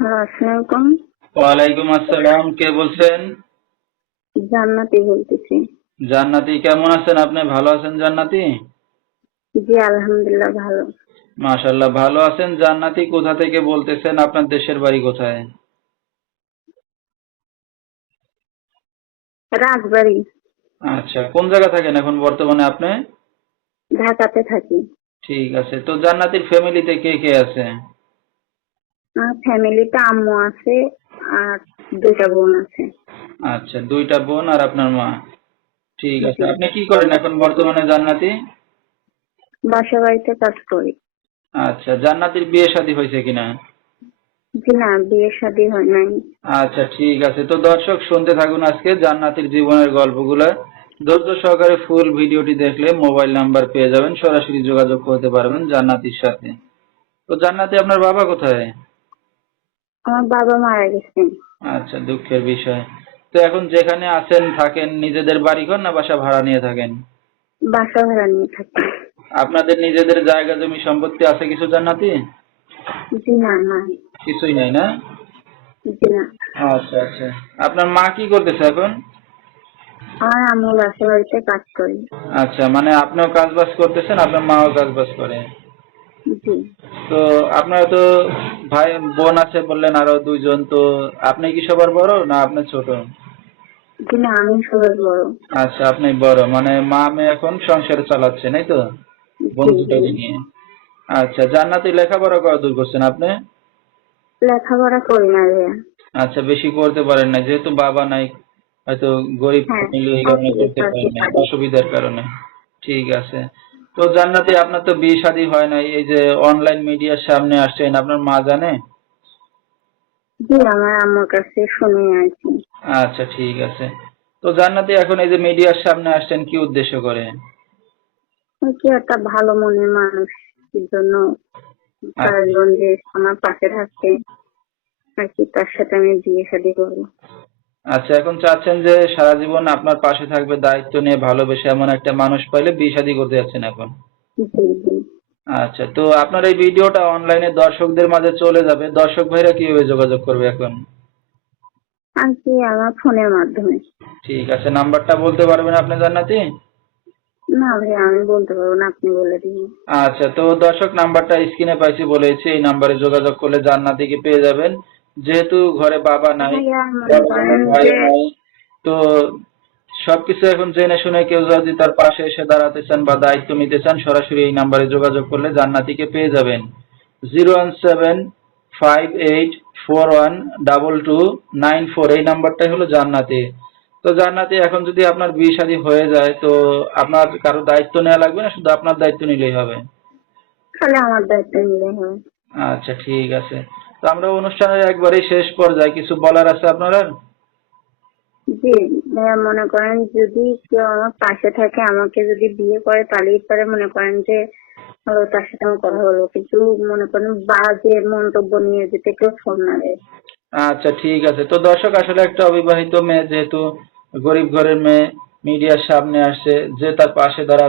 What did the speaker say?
Hello আসসালামাইকুম ওয়ালাইকুম আসসালাম কে বলছেন? জান্নাতি বলতেছি। জান্নাতি কেমন আছেন আপনি? ভালো আছেন জান্নাতি? জি আলহামদুলিল্লাহ ভালো। মাশাল্লাহ ভালো আছেন জান্নাতি? কোথা থেকে বলতেছেন? আপনার দেশের বাড়ি কোথায়? রাজবাড়ি। আচ্ছা কোন জায়গা থাকেন এখন বর্তমানে আপনি? ঢাকাতে থাকি। ঠিক আছে তো জান্নাতির ফ্যামিলিতে কে কে আছে? আমার ফ্যামিলিতে আম্মু আছে আর দুটা বোন আছে। আচ্ছা দুইটা বোন আর আপনার মা। ঠিক আছে আপনি কি করেন এখন বর্তমানে জান্নাতি? বাসা বাড়িতে কাজ করি। আচ্ছা জান্নাতির বিয়ে শাদী হয়েছে কিনা? জি না বিয়ে শাদী হয় নাই। আচ্ছা ঠিক আছে। তো দর্শক শুনতে থাকুন আজকে জান্নাতির জীবনের গল্পগুলো। ধৈর্য সহকারে ফুল ভিডিওটি দেখলে মোবাইল নাম্বার পেয়ে যাবেন। সরাসরি যোগাযোগ করতে পারবেন জান্নাতির সাথে। তো জান্নাতি আপনার বাবা কোথায়? আমার বাবা মারা গেছেন। আচ্ছা দুঃখের বিষয়। তো এখন যেখানে আছেন থাকেন নিজেদের বাড়ি ঘর না বাসা ভাড়া নিয়ে থাকেন? বাসা ভাড়া নিয়ে থাকি। আপনাদের নিজেদের জায়গা জমি সম্পত্তি আছে কিছু জান্নাতি? জি না নাই কিছুই নাই না? জি না। আচ্ছা আচ্ছা। আপনার মা কি করতেছে এখন? আমার আম্মু বাসা বাড়িতে কাজ করি। আচ্ছা মানে আপনিও কাজ বাজ করতেছেন আপনার মাও কাজ বাজ করে? তো আপনার তো ভাই বোন আছে বললেন আরও দুইজন তো আপনি কি সবার বড় না আপনি ছোট? না আমি সবাই বড়। আচ্ছা আপনি বড় মানে মা মেয়ে এখন সংসার চালাচ্ছেন এই তো? বোন জি, নিয়ে। আচ্ছা জান্নাতে লেখাপড়া কত দূর করছেন আপনি? লেখাপড়া করি না আচ্ছা বেশি করতে পারেন না যেহেতু বাবা নাই হয়তো গরিব ফ্যামিলি করতে পারেন অসুবিধার কারণে। ঠিক আছে। তো জান্নাতি আপনার তো বিয়ে শাদী হয় নাই এই যে অনলাইন মিডিয়ার সামনে আসছেন আপনার মা জানে? জি আমার আম্মুর কাছে শুনে আছি। আচ্ছা ঠিক আছে। তো জান্নাতি এখন এই যে মিডিয়ার সামনে আসছেন কি উদ্দেশ্য করে? কি একটা ভালো মনের মানুষের জন্য সারাজীবন যে আমার পাশে থাকছে আর কি তার সাথে আমি বিয়ে শাদী করব। আচ্ছা এখন চাচ্ছেন যে সারা জীবন আপনার পাশে থাকবে দায়িত্ব নিয়ে ভালোবেসে এমন একটা মানুষ পাইলে বিয়ে শাদী করতে যাচ্ছেন এখন। আচ্ছা তো আপনার এই ভিডিওটা অনলাইনে দর্শকদের মাঝে চলে যাবে। দর্শক ভাইরা কীভাবে যোগাযোগ করবে এখন? আর কি আমার ফোনের মাধ্যমে। ঠিক আছে নাম্বারটা বলতে পারবেন আপনি জান্নাতি? না ভাই আমি বলতে পারব না আপনি বলে দিন। আচ্ছা তো দর্শক নাম্বারটা স্ক্রিনে পাইছি বলেছি এই নাম্বারে যোগাযোগ করলে জান্নাতিকে পেয়ে যাবেন। যেহেতু ঘরে বাবা নাই ভাই তো সবকিছু এখন জেনে শুনে কেউ যদি তার পাশে এসে দাঁড়াতে চান বা দায়িত্ব নিতে চান সরাসরি এই নাম্বারে যোগাযোগ করলে জান্নাতিকে পেয়ে যাবেন। Zero one seven five eight four one double two nine four এই নাম্বারটাই হলো জান্নাতি। তো জান্নাতি এখন যদি আপনার বিয়ে শাদী হয়ে যায় তো আপনার কারও দায়িত্ব নেওয়া লাগবে না শুধু আপনার দায়িত্ব নিলেই হবে? খালি আমার দায়িত্ব নিলে আচ্ছা ঠিক আছে। তো আমরা অনুষ্ঠানের একবারেই শেষ পর্যায়ে কিছু বলার আছে আপনার? জি ভাইয়া মনে করেন যদি কেউ আমার পাশে থাকে আমাকে যদি বিয়ে করে তাহলেই পারে মনে করেন যে হলো তার সাথে আমি কথা বলব কিন্তু মনে করেন বাজে মন্তব্য নিয়ে যেতে কেউ ফোন না দেয় আচ্ছা ঠিক আছে। তো দর্শক আসলে একটা অবিবাহিত মেয়ে যেহেতু গরিব ঘরের মেয়ে মিডিয়ার সামনে আসছে যে তার পাশে দাঁড়াবে